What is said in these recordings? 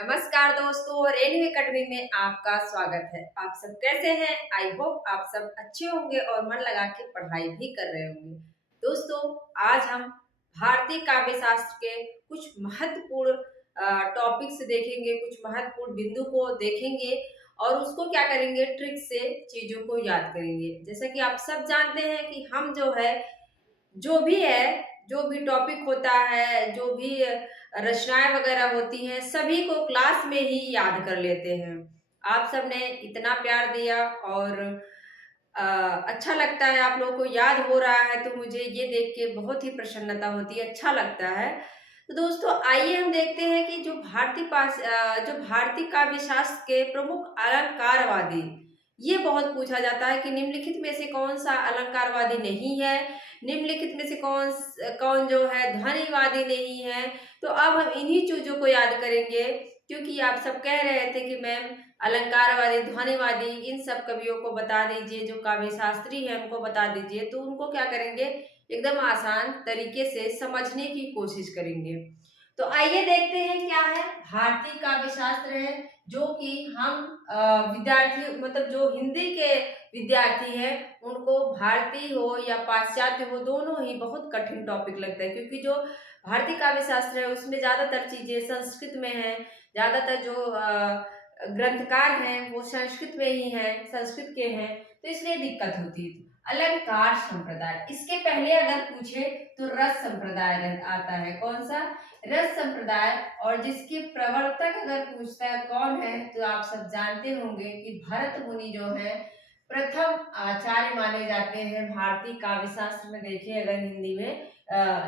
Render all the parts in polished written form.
नमस्कार दोस्तों, रेनू एकेडमी में आपका स्वागत है। आप सब कैसे हैं? आई होप आप सब अच्छे होंगे और मन लगा के पढ़ाई भी कर रहे होंगे। दोस्तों, आज हम भारतीय काव्य शास्त्र के कुछ महत्वपूर्ण टॉपिक्स देखेंगे, कुछ महत्वपूर्ण बिंदु को देखेंगे और उसको क्या करेंगे, ट्रिक से चीजों को याद करेंगे। जैसा कि आप सब जानते हैं कि हम जो है, जो भी है, जो भी टॉपिक होता है, जो भी रचनाएँ वगैरह होती हैं, सभी को क्लास में ही याद कर लेते हैं। आप सबने इतना प्यार दिया और अच्छा लगता है, आप लोगों को याद हो रहा है, तो मुझे ये देख के बहुत ही प्रसन्नता होती है, अच्छा लगता है। तो दोस्तों, आइए हम देखते हैं कि जो भारतीय काव्य शास्त्र के प्रमुख अलंकारवादी, ये बहुत पूछा जाता है कि निम्नलिखित में से कौन-सा अलंकारवादी नहीं है, निम्नलिखित में से कौन जो है ध्वनिवादी नहीं है। तो अब हम इन्हीं चीज़ों को याद करेंगे, क्योंकि आप सब कह रहे थे कि मैम अलंकारवादी, ध्वनिवादी इन सब कवियों को बता दीजिए, जो काव्य शास्त्री हैं उनको बता दीजिए। तो उनको क्या करेंगे, एकदम आसान तरीके से समझने की कोशिश करेंगे। तो आइए देखते हैं क्या है। भारतीय काव्य शास्त्र है, जो कि हम विद्यार्थी मतलब जो हिंदी के विद्यार्थी हैं, उनको भारतीय हो या पाश्चात्य हो, दोनों ही बहुत कठिन टॉपिक लगता है, क्योंकि जो भारतीय काव्य शास्त्र है उसमें ज़्यादातर चीज़ें संस्कृत में हैं। ज़्यादातर जो ग्रंथकार हैं वो संस्कृत में ही हैं, संस्कृत के हैं, तो इसलिए दिक्कत होती है। अलंकार संप्रदाय, इसके पहले अगर पूछे तो रस संप्रदाय आता है। कौन सा? रस संप्रदाय। और जिसके प्रवर्तक अगर पूछता है कौन है, तो आप सब जानते होंगे कि भरत मुनि जो है प्रथम आचार्य माने जाते हैं भारतीय काव्य शास्त्र में। देखिए अगर हिंदी में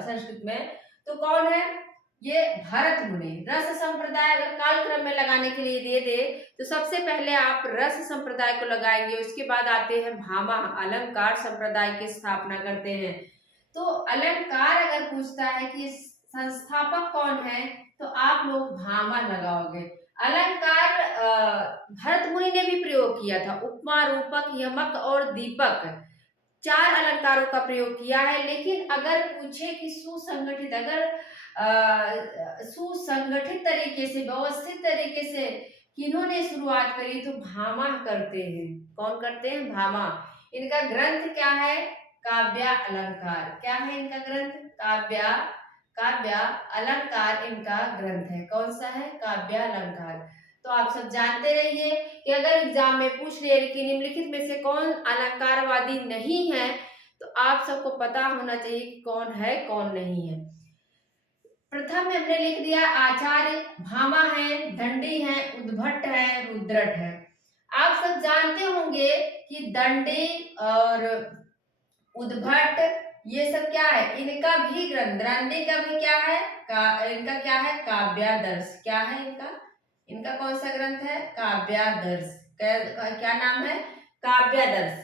संस्कृत में, तो कौन है ये? भरत मुनि। रस संप्रदाय अगर कालक्रम में लगाने के लिए दे दे, तो सबसे पहले आप रस संप्रदाय को लगाएंगे, उसके बाद आते हैं भामा, अलंकार संप्रदाय की स्थापना करते हैं। तो अलंकार अगर पूछता है कि संस्थापक कौन है, तो आप लोग भामा लगाओगे। अलंकार भरत मुनि ने भी प्रयोग किया था। उपमा, रूपक, यमक और दीपक, 4 अलंकारों का प्रयोग किया है। लेकिन अगर पूछे कि सुसंगठित तरीके से, व्यवस्थित तरीके से किन्होंने शुरुआत करी, तो भामा करते हैं। कौन करते हैं? भामा। इनका ग्रंथ क्या है? काव्य अलंकार। क्या है इनका ग्रंथ? काव्य अलंकार इनका ग्रंथ है। कौन सा है? काव्य अलंकार। तो आप सब जानते रहिए कि अगर एग्जाम में पूछ ले कि निम्नलिखित में से कौन अलंकारवादी नहीं है, तो आप सबको पता होना चाहिए कि कौन है कौन नहीं है। प्रथम में हमने लिख दिया आचार्य, भामा है, दंडी है, उद्भट है, रुद्रट है। आप सब जानते होंगे कि दंडी और उद्भट ये सब क्या है? इनका भी ग्रंथ, दंडी का भी क्या है? इनका क्या है? काव्यादर्श। क्या है इनका? इनका कौन सा ग्रंथ है? काव्यादर्श। क्या नाम है? काव्यादर्श।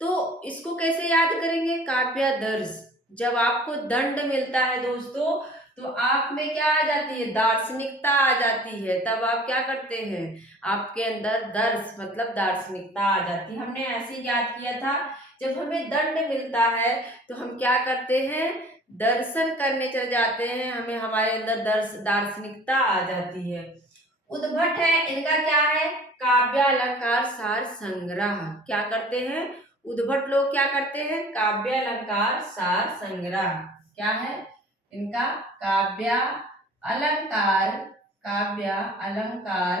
तो इसको कैसे याद करेंगे? काव्यादर्श। जब आपको दंड मिलता है दोस्तों, तो आप में क्या आ जाती है? दार्शनिकता आ जाती है। तब आप क्या करते हैं? आपके अंदर दर्श मतलब दार्शनिकता आ जाती है। हमने ऐसे ही याद किया था, जब हमें दंड मिलता है तो हम क्या करते हैं? दर्शन करने चले जाते हैं, हमें हमारे अंदर दार्शनिकता आ जाती है। उद्भट है, इनका क्या है? काव्य अलंकार सार संग्रह। क्या करते हैं उद्भट लोग? क्या करते हैं? काव्य अलंकार सार संग्रह। क्या है इनका? काव्य अलंकार, काव्य अलंकार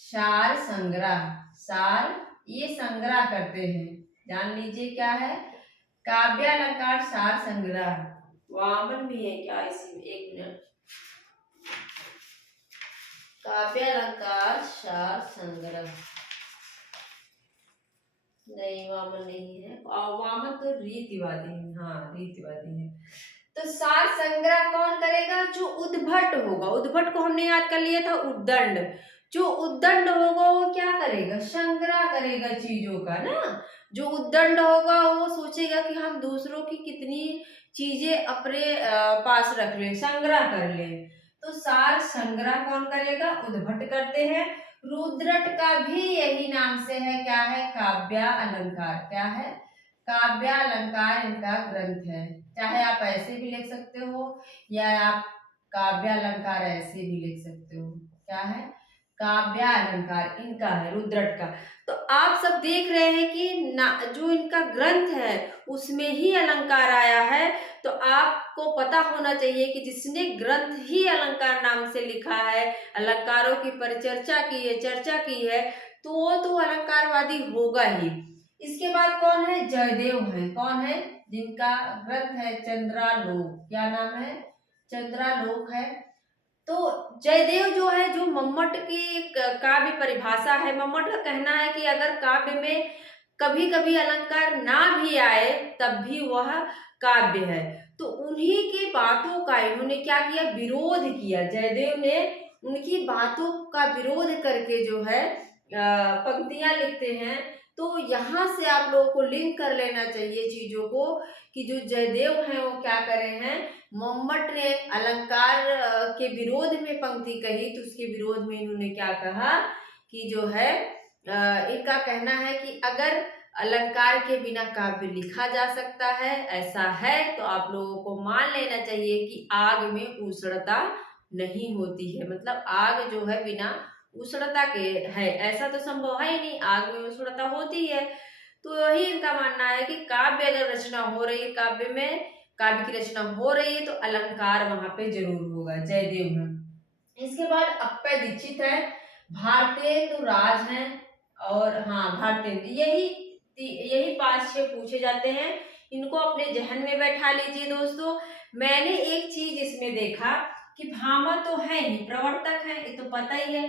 सार संग्रह। सार ये संग्रह करते हैं, जान लीजिए क्या है? काव्य अलंकार सार संग्रह। वामन भी है क्या इसी में? एक मिनट। काव्य अलंकार सार संग्रह, नहीं वामन नहीं है। वामन तो रीतिवादी है। हाँ रीतिवादी है। तो सार संग्रह कौन करेगा? जो उद्भट होगा। उद्भट को हमने याद कर लिया था उद्दंड। जो उद्दंड होगा वो क्या करेगा? संग्रह करेगा चीजों का ना। जो उद्दंड होगा वो सोचेगा कि हम दूसरों की कितनी चीजें अपने पास रख लें, संग्रह कर लें। तो सार संग्रह कौन करेगा? उद्भट करते हैं। रुद्रट का भी यही नाम से है। क्या है? काव्य अलंकार। क्या है? काव्य अलंकार इनका ग्रंथ है। चाहे आप ऐसे भी लिख सकते हो या आप काव्य अलंकार ऐसे भी लिख सकते हो। क्या है, काव्यालंकार इनका है, रुद्रट का। तो आप सब देख रहे हैं कि ना जो इनका ग्रंथ है उसमें ही अलंकार आया है। तो आपको पता होना चाहिए कि जिसने ग्रंथ ही अलंकार नाम से लिखा है, अलंकारों की परिचर्चा की है, चर्चा की है, तो वो तो अलंकारवादी होगा ही। इसके बाद कौन है, जयदेव है। कौन है, जिनका ग्रंथ है चंद्रालोक। क्या नाम है, चंद्रालोक है। तो जयदेव जो है, जो मम्मट की काव्य परिभाषा है, मम्मट का कहना है कि अगर काव्य में कभी कभी अलंकार ना भी आए तब भी वह काव्य है। तो उन्हीं की बातों का इन्होंने क्या किया, विरोध किया। जयदेव ने उनकी बातों का विरोध करके जो है पंक्तियां लिखते हैं। तो यहाँ से आप लोगों को लिंक कर लेना चाहिए चीजों को कि जो जयदेव हैं वो क्या करे हैं, मम्मट ने अलंकार के विरोध में पंक्ति कही तो उसके विरोध में इन्होंने क्या कहा कि जो है इनका कहना है कि अगर अलंकार के बिना काव्य लिखा जा सकता है, ऐसा है तो आप लोगों को मान लेना चाहिए कि आग में उष्णता नहीं होती है। मतलब आग जो है बिना उष्णता के है, ऐसा तो संभव है ही नहीं, आग में उष्णता होती है। तो यही इनका मानना है कि काव्य अगर रचना हो रही है, काव्य में काव्य की रचना हो रही है तो अलंकार वहां पे जरूर होगा, जयदेव में। इसके बाद अप्पय दीक्षित है, भारतेंदु राज हैं, और हाँ भारतेंदु, यही यही 5-6 पूछे जाते हैं। इनको अपने जहन में बैठा लीजिए दोस्तों। मैंने एक चीज इसमें देखा कि भामा तो है ही, प्रवर्तक है, ये तो पता ही है,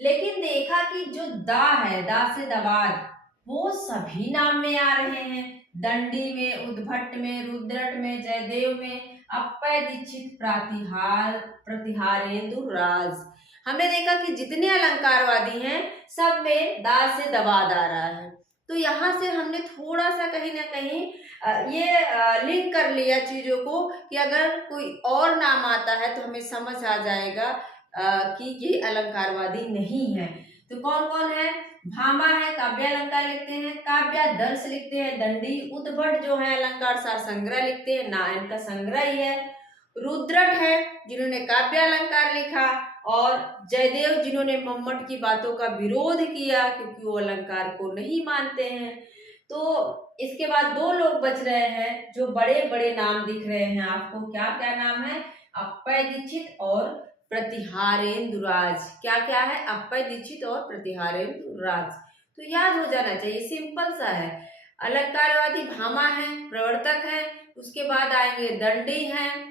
लेकिन देखा कि जो दा है, दा से दवाद, वो सभी नाम में आ रहे हैं। दंडी में, उद्भट में, रुद्रट में, जयदेव में, अप्पय दीक्षित, प्रतिहार प्रतिहारेंदु राज। हमने देखा कि जितने अलंकारवादी हैं सब में दा से दवाद आ रहा है। तो यहाँ से हमने थोड़ा सा कहीं ना कहीं ये लिंक कर लिया चीजों को कि अगर कोई और नाम आता है तो हमें समझ आ जाएगा कि ये अलंकारवादी नहीं है। तो कौन कौन है, भामा है, काव्य अलंकार लिखते हैं, काव्यादर्श लिखते हैं, दंडी, उद्भट जो है अलंकार सार संग्रह लिखते हैं, ना इनका संग्रह ही है, रुद्रट है जिन्होंने काव्य अलंकार लिखा, और जयदेव जिन्होंने मम्मट की बातों का विरोध किया क्योंकि वो अलंकार को नहीं मानते हैं। तो इसके बाद 2 लोग बच रहे हैं जो बड़े बड़े नाम दिख रहे हैं आपको। क्या क्या नाम है, अप्पय दीक्षित और प्रतिहारेंदु राज। क्या क्या है, अप्पय दीक्षित और प्रतिहारेंदु राज। तो याद हो जाना चाहिए, सिंपल सा है। अलंकारवादी भामा है, प्रवर्तक है, उसके बाद आएंगे दंडी हैं,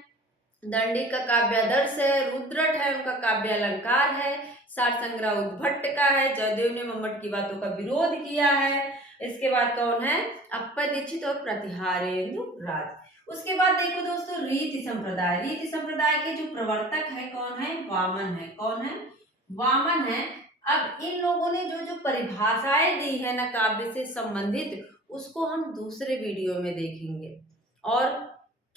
दंडी का काव्यादर्श है, रुद्रट है, उनका काव्य अलंकार है, सार संग्रह उद्भट का है, जयदेव ने मम्मट की बातों का विरोध किया है। इसके बाद कौन है, अप्पय दीक्षित और प्रतिहारेंदु राज। उसके बाद देखो दोस्तों, रीति संप्रदाय। रीति संप्रदाय के जो प्रवर्तक है कौन है, वामन है। कौन है, वामन है। अब इन लोगों ने जो जो परिभाषाएं दी है ना काव्य से संबंधित, उसको हम दूसरे वीडियो में देखेंगे, और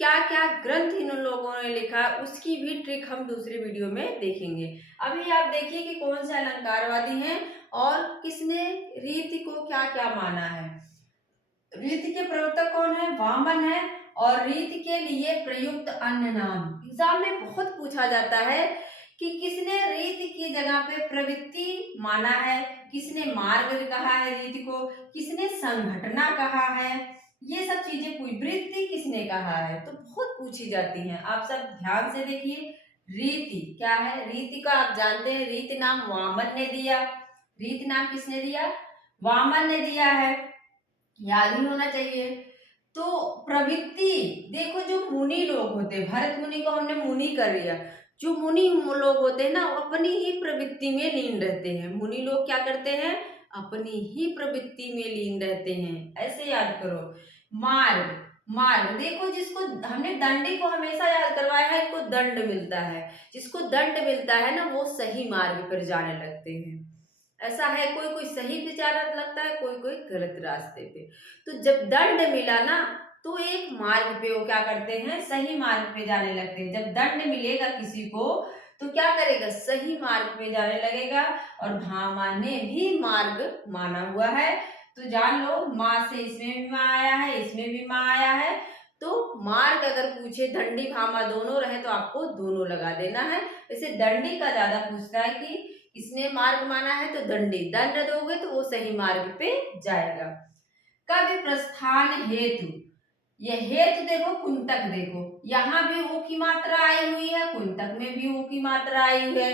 क्या क्या ग्रंथ इन लोगों ने लिखा उसकी भी ट्रिक हम दूसरे वीडियो में देखेंगे। अभी आप देखिए कि कौन से अलंकारवादी हैं और किसने रीति को क्या क्या माना है। रीति के प्रवर्तक कौन है, वामन है। और रीति के लिए प्रयुक्त अन्य नाम, एग्जाम में बहुत पूछा जाता है कि किसने रीति की जगह पे प्रवृत्ति माना है, किसने मार्ग कहा है रीति को, किसने संघटना कहा है, ये सब चीजें कोई वृत्ति किसने कहा है, तो बहुत पूछी जाती हैं। आप सब ध्यान से देखिए, रीति क्या है, रीति का आप जानते हैं, रीति नाम वामन ने दिया। रीति नाम किसने दिया, वामन ने दिया है, याद ही होना चाहिए। तो प्रवृत्ति देखो, जो मुनि लोग होते हैं, भरत मुनि को हमने मुनि कर लिया, जो मुनि लोग होते हैं ना अपनी ही प्रवृत्ति में लीन रहते हैं। मुनि लोग क्या करते हैं, अपनी ही प्रवृत्ति में लीन रहते हैं, ऐसे याद करो। मार्ग, मार्ग देखो, जिसको हमने दंडी को हमेशा याद करवाया है, इनको दंड मिलता है, जिसको दंड मिलता है ना वो सही मार्ग पर जाने लगते हैं। ऐसा है, कोई कोई सही विचारक लगता है, कोई कोई गलत रास्ते पे। तो जब दंड मिला ना तो एक मार्ग पे वो क्या करते हैं, सही मार्ग पे जाने लगते हैं। जब दंड मिलेगा किसी को तो क्या करेगा, सही मार्ग पे जाने लगेगा। और भामा ने भी मार्ग माना हुआ है, तो जान लो, माँ से इसमें भी माँ आया है, इसमें भी माँ आया है। तो मार्ग अगर पूछे, दंडी भामा दोनों रहे तो आपको दोनों लगा देना है। वैसे दंडी का ज्यादा पूछता है कि किसने मार्ग माना है? तो दंडी, दंड दोगे तो वो सही मार्ग पे जाएगा। कवि प्रस्थान हेतु, ये हेतु देखो, कुंतक देखो, यहाँ भी ऊ की मात्रा आई हुई है, कुंतक में भी ऊ की मात्रा आई हुई है।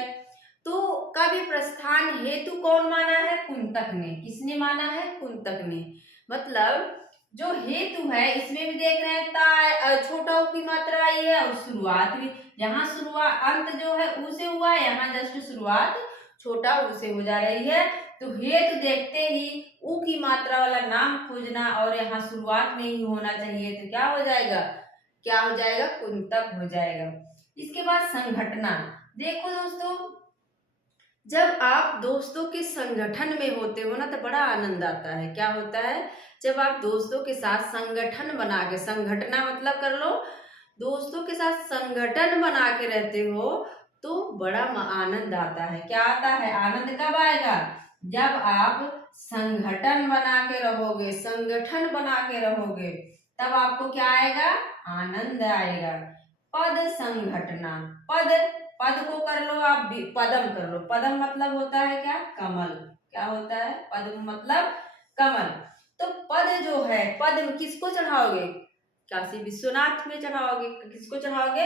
तो कवि प्रस्थान हेतु कौन माना है? कुंतक ने। किसने माना है? कुंतक ने। मतलब जो हेतु है इसमें भी देख रहे हैं छोटा ऊ की मात्रा आई है और शुरुआत भी, यहाँ शुरुआत अंत जो है ऊ से हुआ है, यहाँ जस्ट शुरुआत छोटा ऊ से हो जा रही है। तो हेतु देखते ही ऊ की मात्रा वाला नाम खोजना और यहाँ शुरुआत में ही होना चाहिए, तो क्या हो जाएगा? क्या हो जाएगा? कुंतक हो जाएगा। इसके बाद संघटना, देखो दोस्तों, जब आप दोस्तों के संगठन में होते हो ना तो बड़ा आनंद आता है। क्या होता है? जब आप दोस्तों के साथ संगठन बना के, संगठना मतलब कर लो, दोस्तों के साथ संगठन बना के रहते हो तो बड़ा आनंद आता है। क्या आता है? आनंद कब आएगा? जब आप संगठन बना के रहोगे, संगठन बना के रहोगे, तब आपको क्या आएगा? आनंद आएगा। पद संघटना, पद, पद को कर लो आप, पदम कर लो। पदम मतलब होता है क्या? कमल। क्या होता है? पद्म मतलब कमल। तो पद जो है, पद में किसको चढ़ाओगे? काशी विश्वनाथ में चढ़ाओगे। किसको चढ़ाओगे?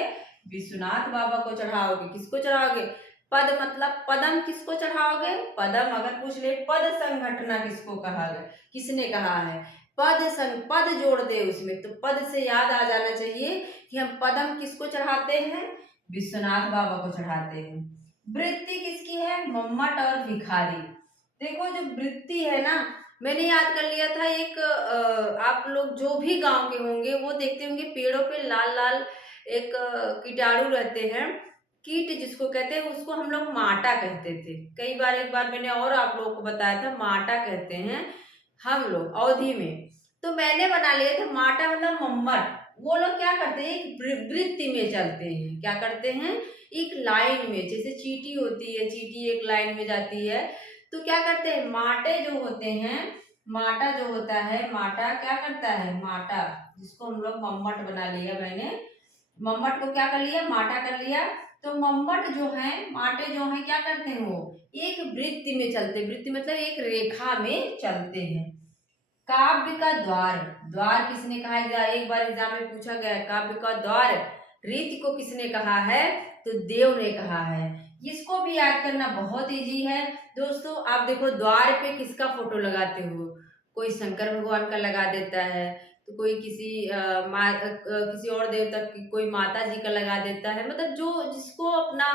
विश्वनाथ बाबा को चढ़ाओगे। किसको चढ़ाओगे? पद मतलब पदम किसको चढ़ाओगे? पदम। अगर पूछ ले पद संघटना किसको कहा है, किसने कहा है? पद जोड़ दे उसमें, तो पद से याद आ जाना चाहिए कि हम पदम किसको चढ़ाते हैं? विश्वनाथ बाबा को चढ़ाते हैं। वृत्ति किसकी है? मम्मट और भिखारी। देखो जो वृत्ति है ना, मैंने याद कर लिया था एक आप लोग जो भी गांव के होंगे वो देखते होंगे पेड़ों पे लाल लाल एक कीटाणु रहते हैं, कीट जिसको कहते हैं, उसको हम लोग माटा कहते थे। कई बार, एक बार मैंने और आप लोगों को बताया था, माटा कहते हैं हम लोग अवधि में। तो मैंने बना लिया था माटा मतलब मम्मट। वो लोग क्या करते हैं? एक वृत्ति में चलते हैं। क्या करते हैं? एक लाइन में, जैसे चींटी होती है, चींटी एक लाइन में जाती है, तो क्या करते हैं? माटे जो होते हैं, माटा जो होता है, माटा क्या करता है? माटा, जिसको हम लोग मम्मट बना लिया, मैंने मम्मट को क्या कर लिया? माटा कर लिया। तो मम्मट जो है, माटे जो है, क्या करते हैं? वो एक वृत्ति में चलते, वृत्ति मतलब एक रेखा में चलते हैं। काव्य का द्वार, द्वार किसने कहा है? एक बार एग्जाम में पूछा गया, काव्य का द्वार रीति को किसने कहा है? तो देव ने कहा है। इसको भी याद करना बहुत इजी है दोस्तों। आप देखो द्वार पे किसका फोटो लगाते हो? कोई शंकर भगवान का लगा देता है, तो कोई किसी किसी और देवता की, कोई माता जी का लगा देता है। मतलब जो जिसको अपना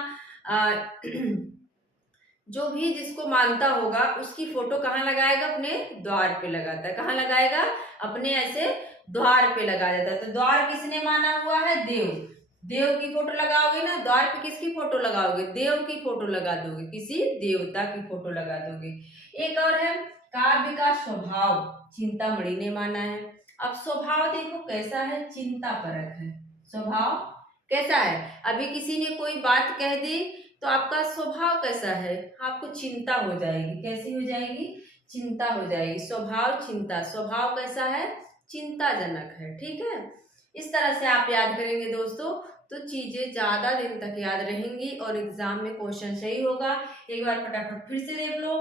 जो भी जिसको मानता होगा उसकी फोटो कहाँ लगाएगा? अपने द्वार पे लगाता है। कहाँ लगाएगा? अपने ऐसे द्वार पे लगा देता है। तो द्वार किसने माना हुआ है? देव। देव की फोटो लगाओगे ना, द्वार पे किसकी फोटो लगाओगे? देव की फोटो लगा दोगे, किसी देवता की फोटो लगा दोगे। एक और है काव्य का स्वभाव, चिंतामणि ने माना है। अब स्वभाव देखो कैसा है? चिंता परक है। स्वभाव कैसा है? अभी किसी ने कोई बात कह दी तो आपका स्वभाव कैसा है? आपको चिंता हो जाएगी। कैसी हो जाएगी? चिंता हो जाएगी। स्वभाव चिंता, स्वभाव कैसा है? चिंताजनक है। ठीक है, इस तरह से आप याद करेंगे दोस्तों तो चीजें ज्यादा दिन तक याद रहेंगी और एग्जाम में क्वेश्चन सही होगा। एक बार फटाफट फिर से देख लो।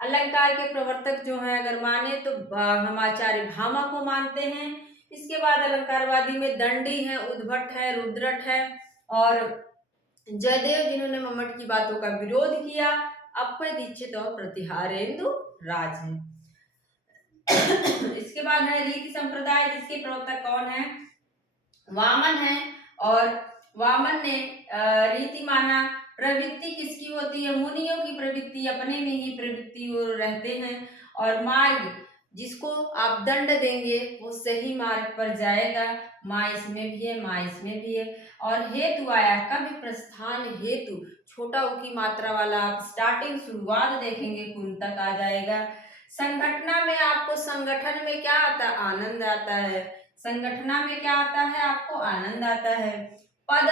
अलंकार के प्रवर्तक जो है अगर माने तो हम आचार्य भामा को मानते हैं। इसके बाद अलंकारवादी में दंडी है, उद्भट है, रुद्रट है और जयदेव जिन्होंने मम्मट की बातों का विरोध किया, अप्पय दीक्षित और प्रतिहारेंदु राज है। इसके बाद है रीति संप्रदाय, जिसके प्रवर्तक कौन है? वामन है। और वामन ने रीति माना। प्रवृत्ति किसकी होती है? मुनियों की प्रवृत्ति, अपने में ही प्रवृत्ति वो रहते हैं। और मार्ग, जिसको आप दंड देंगे वो सही मार्ग पर जाएगा। माँ इसमें भी है, माँ इसमें भी है। और हेतु आया, कवि प्रस्थान हेतु, छोटा ऊ की मात्रा वाला आप स्टार्टिंग शुरुआत देखेंगे कुंतक आ जाएगा। संगठना में आपको, संगठन में क्या आता है? आनंद आता है। संगठना में क्या आता है? आपको आनंद आता है। पद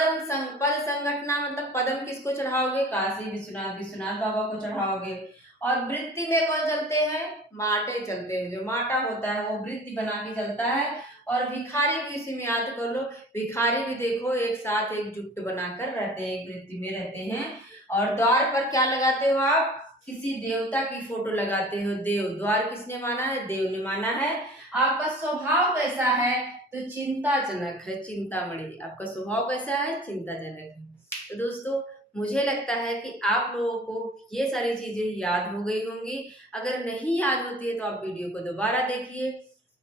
संगठना मतलब पदम किसको चढ़ाओगे? काशी विश्वनाथ, विश्वनाथ बाबा को चढ़ाओगे। और वृत्ति में कौन चलते हैं? माटे चलते हैं। जो माटा होता है वो वृत्ति बना के चलता है। और भिखारी भी इसी में याद कर लो, भिखारी भी देखो एक साथ एकजुट बनाकर रहते हैं, एक वृत्ति में रहते हैं। और द्वार पर क्या लगाते हो आप? किसी देवता की फोटो लगाते हो। देव, द्वार किसने माना है? देव ने माना है। आपका स्वभाव कैसा है? तो चिंताजनक है, चिंतामणि। आपका स्वभाव कैसा है? चिंताजनक है। तो दोस्तों, मुझे लगता है कि आप लोगों को ये सारी चीजें याद हो गई होंगी। अगर नहीं याद होती है तो आप वीडियो को दोबारा देखिए,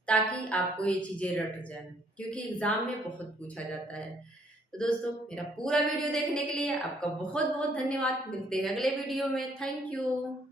ताकि आपको ये चीजें रट जाए, क्योंकि एग्जाम में बहुत पूछा जाता है। तो दोस्तों, मेरा पूरा वीडियो देखने के लिए आपका बहुत बहुत धन्यवाद। मिलते हैं अगले वीडियो में। Thank you.